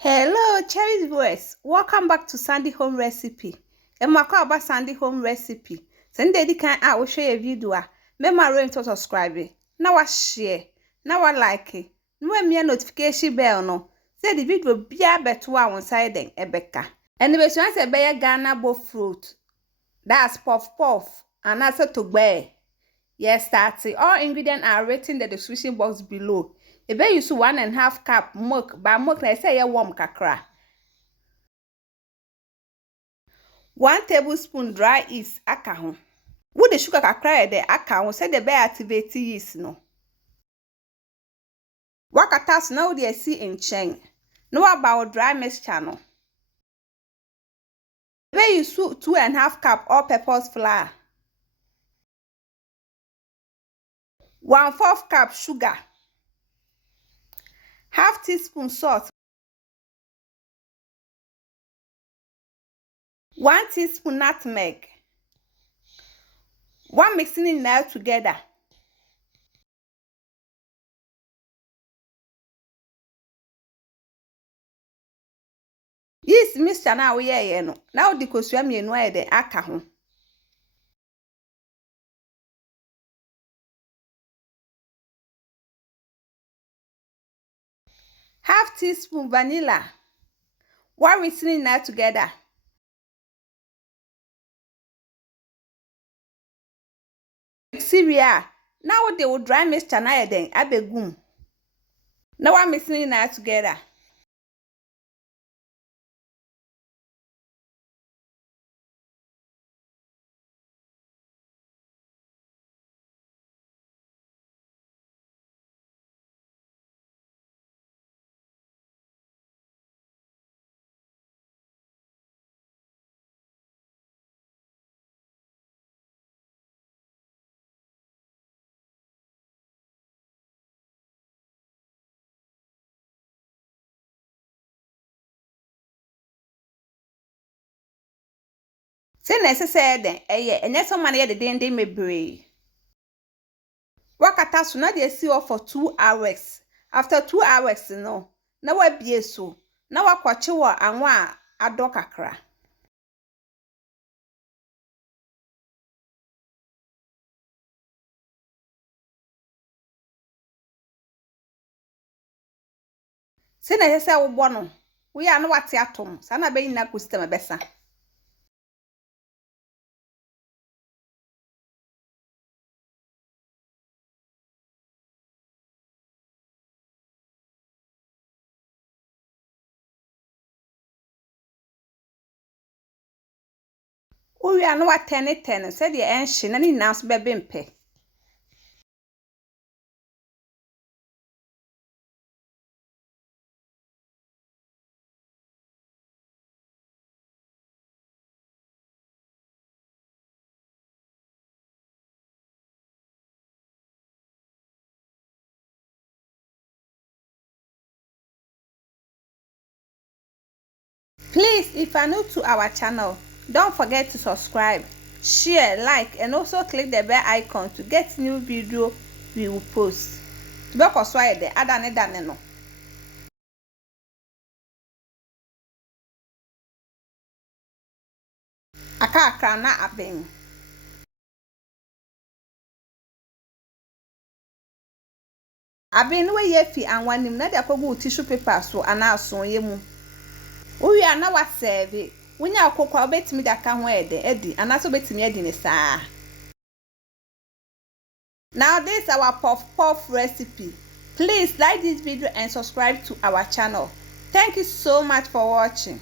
Hello, Cherry viewers. Welcome back to Sandy Home Recipe. Emako about Sandy Home Recipe. Send the can I will share a video. Remember to subscribe. Now I share. Now I like it. No me notification bell no. Say the video be a better one side than Ebeka. And the best one say be Ghana Bofrot. That's puff and that's a toogbei. Yes, that's it. All ingredients are written in the description box below. If you use 1.5 cup milk, but milk I say warm kakra. 1 tablespoon dry yeast aka ho. With the sugar kakra de aka ho say the be activate yeast no. Wakatas now they see in chain. No about dry mixture no. If you use 2.5 cup all-purpose flour. 1/4 cup sugar. 1/2 teaspoon salt. 1 teaspoon nutmeg. 1 mixing it now together. Yeast mixture now we here no. Now the kosua mienu aye de aka ho. Half teaspoon vanilla. 1 mixing it now together. Cereal. Now they will dry mixture na then abegum. Now I'm mixing it now together. Say necessary then and yes some money the day me bray. Wakata so na dey see for 2 hours. After 2 hours no. Na wa bie so. Na wa kwache wo anwa ado kakra. Say necessary wo bo no. We are no wate atom. Sa na be nyina ko system besa. We are no what 10 said the enshi na ni na so be mpe. Please, if you are new to our channel, don't forget to subscribe, share, like, and also click the bell icon to get new video we will post. Because why the other no. Aka na abeng. Abeng no we yefi anwanim na de akogu tissue paper so ana aso yemu. We are now what serve. When you cook a bit me that can wear the eddy and also bet me in a Now this is our puff recipe. Please like this video and subscribe to our channel. Thank you so much for watching.